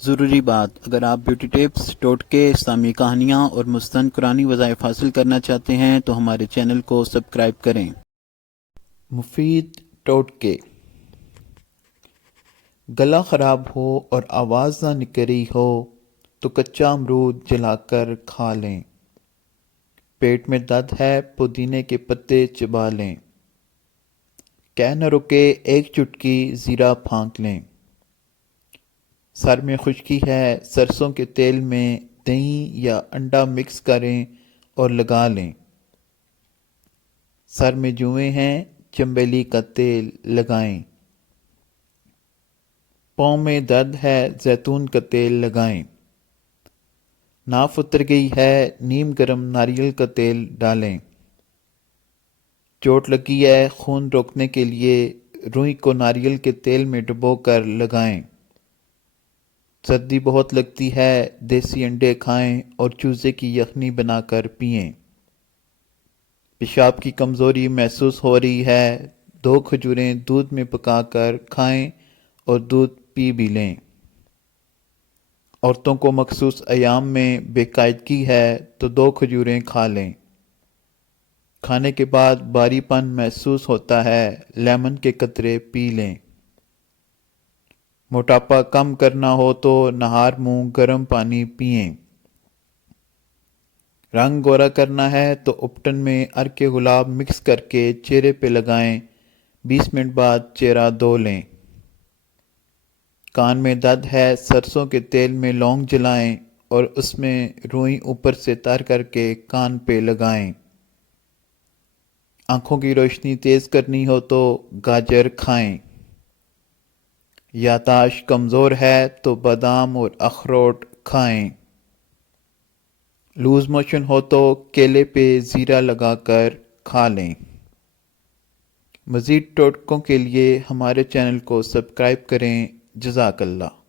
ضروری بات، اگر آپ بیوٹی ٹپس، ٹوٹکے، اسلامی کہانیاں اور مستند قرآنی وظائف حاصل کرنا چاہتے ہیں تو ہمارے چینل کو سبسکرائب کریں۔ مفید ٹوٹکے۔ گلا خراب ہو اور آواز نہ نکری ہو تو کچا امرود جلا کر کھا لیں۔ پیٹ میں درد ہے پودینے کے پتے چبا لیں۔ کہہ نہ رکے ایک چٹکی زیرہ پھانک لیں۔ سر میں خشکی ہے سرسوں کے تیل میں دہی یا انڈا مکس کریں اور لگا لیں۔ سر میں جوئیں ہیں چنبیلی کا تیل لگائیں۔ پاؤں میں درد ہے زیتون کا تیل لگائیں۔ ناف اتر گئی ہے نیم گرم ناریل کا تیل ڈالیں۔ چوٹ لگی ہے خون روکنے کے لیے روئی کو ناریل کے تیل میں ڈبو کر لگائیں۔ سردی بہت لگتی ہے دیسی انڈے کھائیں اور چوزے کی یخنی بنا کر پئیں۔ پیشاب کی کمزوری محسوس ہو رہی ہے 2 کھجوریں دودھ میں پکا کر کھائیں اور دودھ پی بھی لیں۔ عورتوں کو مخصوص ایام میں بے قاعدگی ہے تو 2 کھجوریں کھا لیں۔ کھانے کے بعد باری پن محسوس ہوتا ہے لیمن کے قطرے پی لیں۔ موٹاپا کم کرنا ہو تو نہار منہ گرم پانی پئیں۔ رنگ گورا کرنا ہے تو اپٹن میں عرق گلاب مکس کر کے چہرے پہ لگائیں، 20 منٹ بعد چہرہ دھو لیں۔ کان میں درد ہے سرسوں کے تیل میں لونگ جلائیں اور اس میں روئی اوپر سے تر کر کے کان پہ لگائیں۔ آنکھوں کی روشنی تیز کرنی ہو تو گاجر کھائیں۔ یادداشت کمزور ہے تو بادام اور اخروٹ کھائیں۔ لوز موشن ہو تو کیلے پہ زیرہ لگا کر کھا لیں۔ مزید ٹوٹکوں کے لیے ہمارے چینل کو سبسکرائب کریں۔ جزاک اللہ۔